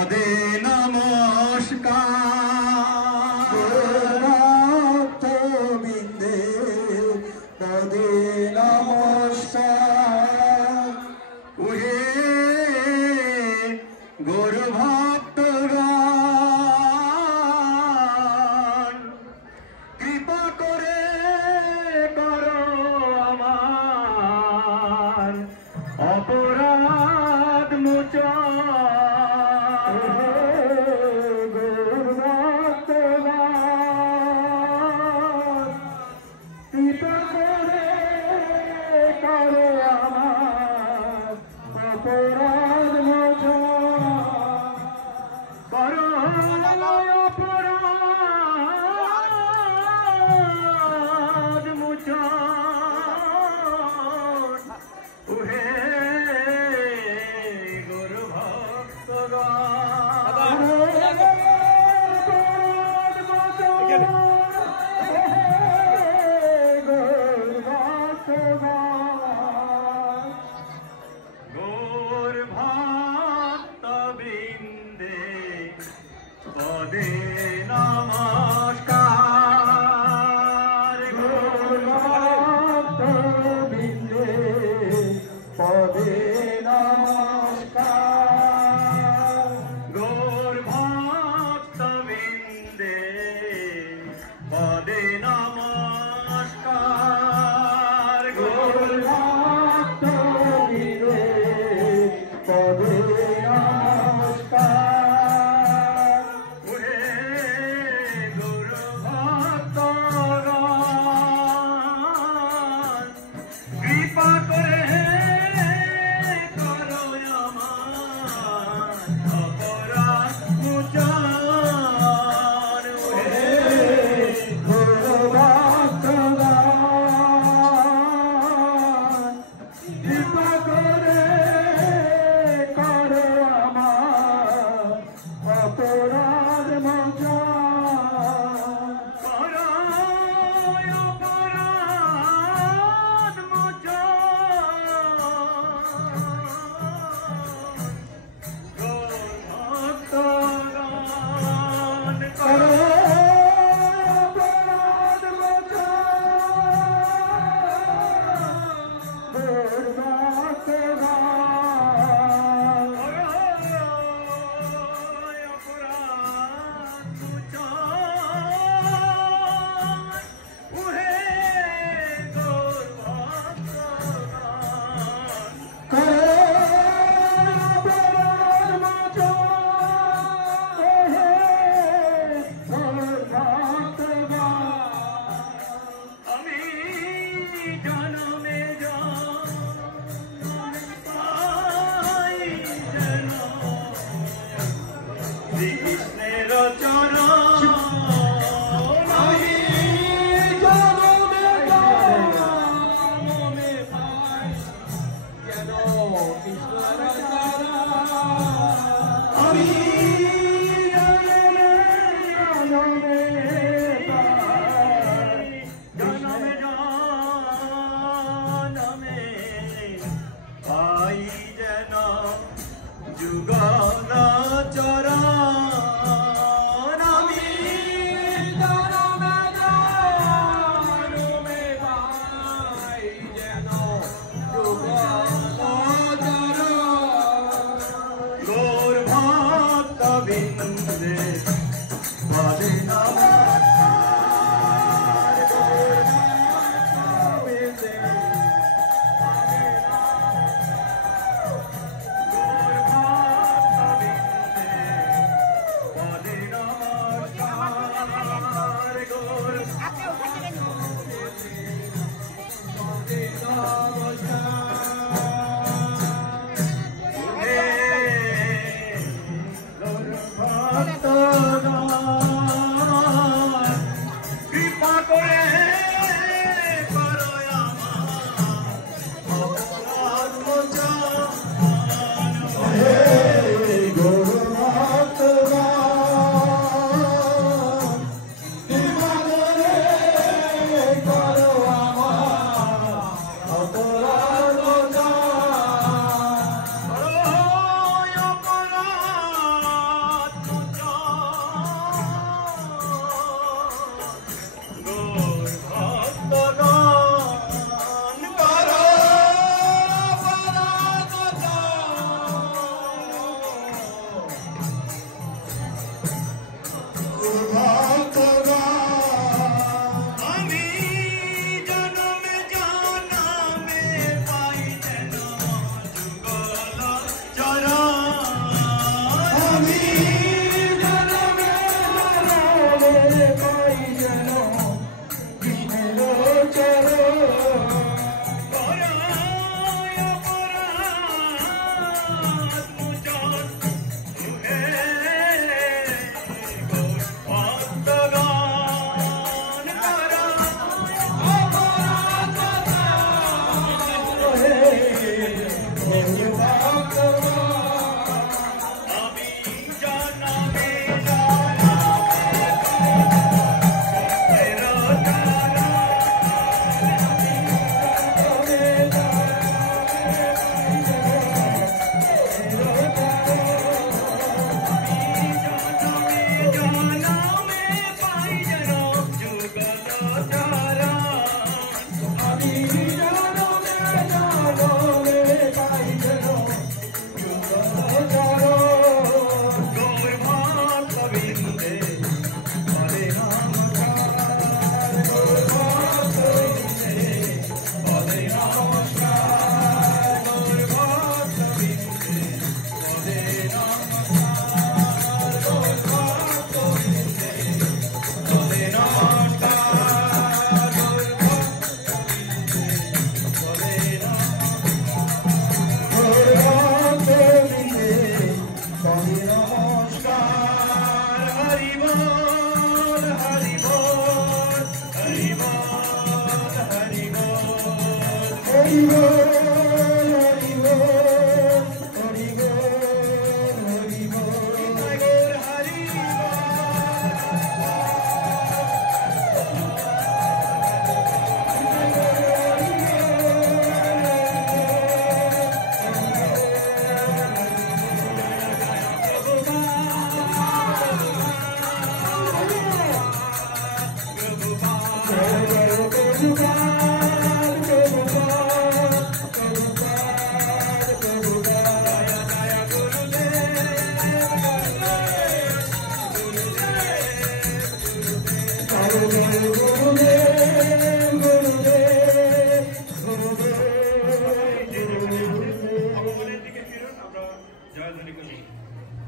পদে নমস্কার বিন্দে পদে নমস্কার উহে গুরু ভক্তগণ কৃপা করে করো আমার অপরাধ মোচন পদে নমস্কার বিন্দে পদে নমস্কার গৌর ভক্ত বিন্দে পদে নমস্কার গৌর ভক্ত বিন্দে পদে নমস্কার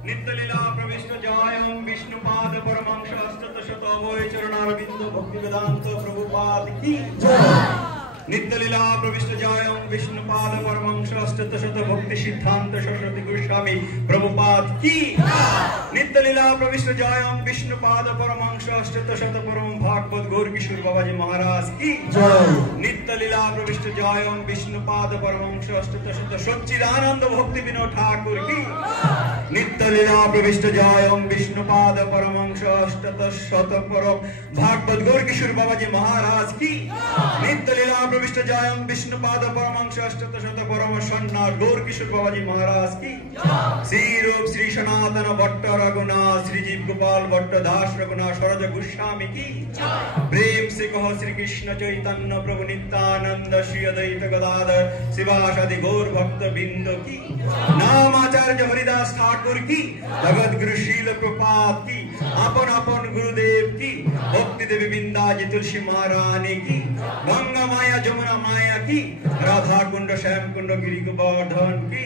नित्यलीला प्रविष्ट जायं विष्णुपाद परमंश अष्टशत अभय चरणारविंद भक्ति वेदांत प्रभुपाद की नित्यलीला प्रविष्ट जायं विष्णुपाद परमंश अष्टशत भक्ति सिद्धांत सरस्वती गोस्वामी प्रभुपाद की नित्यलीला प्रविष्ट जायं विष्णुपाद परमंश अष्टशत परम भागवत गौर किशोर बाबाजी महाराज की नित्यलीला प्रविष्ट जायं विष्णुपाद परमंश अष्टशत सच्चिदानंद भक्ति विनोद ठाकुर की नित्यलीला प्रविष्ट जायं विष्णुपाद परमंश अष्टशत परम भागवत गौर किशोर बाबाजी महाराज की नित्यलीला प्रविष्ट जायं विष्णुपाद परमंश अष्टशत परम सन्नाथ गौर किशोर बाबाजी महाराज की श्री रूप श्री सनातन भट्ट रघुनाथ श्री जीव गोपाल भट्ट दास रघुनाथ सरज गोस्वामी की प्रेम से कहो श्री कृष्ण चैतन्य प्रभु नित्यानंद श्री अद्वैत गदाधर शिवासादि गौर भक्त बिंद की नाम आचार्य हरिदास ठाकुर की जगत गुरु शील प्रपात की अपन अपन गुरुदेव की भक्ति देवी बिंदा जी तुलसी महारानी की गंगा माया जमुना माया की राधा कुंड श्याम कुंड गिरी गोवर्धन की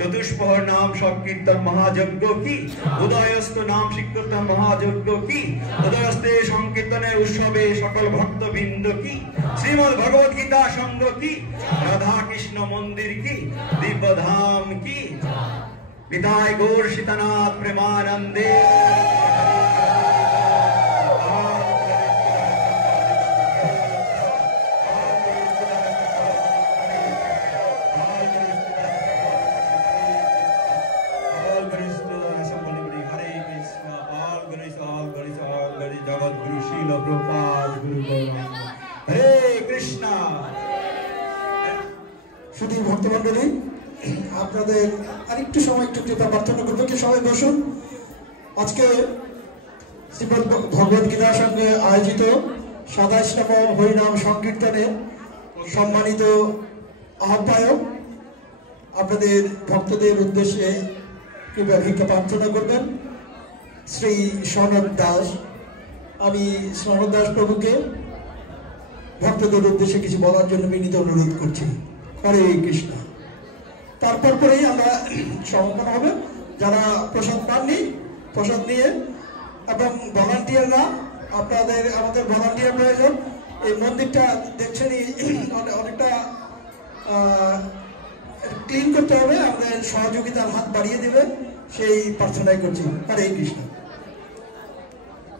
चतुष्पहर नाम संकीर्तन महायज्ञ की उदयस्त नाम संकीर्तन महायज्ञ की उदयस्ते संकीर्तन उत्सवे सकल भक्त बिंद की श्रीमद् भगवद गीता संघ की राधा कृष्ण मंदिर की दिव्य धाम की विदाय गौर सीतानाथ प्रेमानंदे শুধু ভক্তমণ্ডলী আপনাদের আরেকটু সময় একটু কৃপা প্রার্থনা করবো কি সবাই বসুন। আজকে শ্রীমদ্ ভগবদ গীতার সঙ্গে আয়োজিত ২৭তম হরিনাম সংকীর্তনে সম্মানিত আহ্বায়ক আপনাদের ভক্তদের উদ্দেশ্যে কৃপা ভিক্ষা প্রার্থনা করবেন শ্রী সনদ দাস। আমি সনদ দাস প্রভুকে ভক্তদের উদ্দেশ্যে কিছু বলার জন্য বিনীত অনুরোধ করছি। হরে কৃষ্ণ। তারপর পরেই আমরা সমাপন হবে। যারা প্রসাদ পাননি প্রসাদ নিয়ে এবং ভলান্টিয়াররা আপনাদের আমাদের ভলান্টিয়ার প্রয়োজন। এই মন্দিরটা দেখছেনই অনেকটা ক্লিন করতে হবে, আমাদের সহযোগিতার হাত বাড়িয়ে দেবেন সেই প্রার্থনাই করছি। হরে কৃষ্ণ।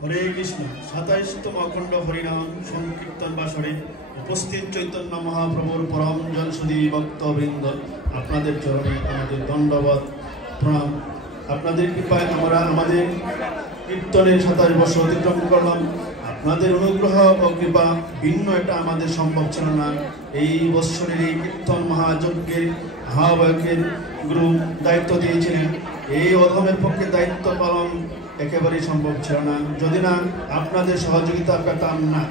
হরে কৃষ্ণ। ২৭তম অখণ্ড হরিনাম সংকীর্তন বাসরে উপস্থিত চৈতন্য মহাপ্রভুর পরম জনসুধী ভক্তবৃন্দ, আপনাদের চরণে আমাদের দণ্ডবত প্রণাম। আপনাদের কৃপায় আমরা আমাদের কীর্তনের ২৭ বছর অতিক্রম করলাম। আপনাদের অনুগ্রহ ও কৃপা ভিন্ন এটা আমাদের সম্ভব ছিল না। এই বৎসরের এই কীর্তন মহাযজ্ঞের আহ্বায়কের গুরু দায়িত্ব দিয়েছিলেন। এই অধমের পক্ষে দায়িত্ব পালন একেবারেই সম্ভব ছিল না যদি না আপনাদের সহযোগিতা পেতাম না।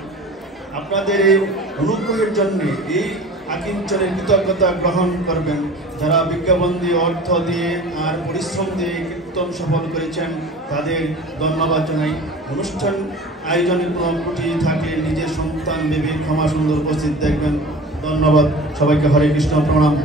আপনাদের এই অনুগ্রহের জন্য এই আকিঞ্চনের কৃতজ্ঞতা গ্রহণ করবেন। যারা বিজ্ঞাবন্দী অর্থ দিয়ে আর পরিশ্রম দিয়ে কীর্তন সফল করেছেন তাদের ধন্যবাদ জানাই। অনুষ্ঠান আয়োজনের কোনো ত্রুটি থাকলে নিজের সন্তান ভেবে ক্ষমা সুন্দর উপস্থিত দেখবেন। ধন্যবাদ সবাইকে। হরে কৃষ্ণ। প্রণাম।